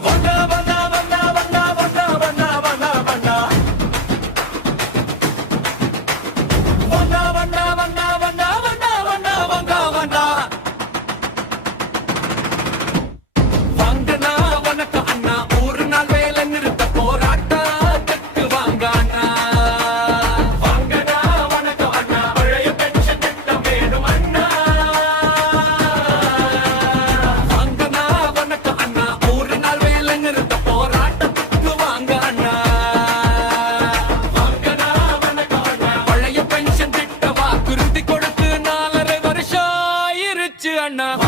Wonder Nana.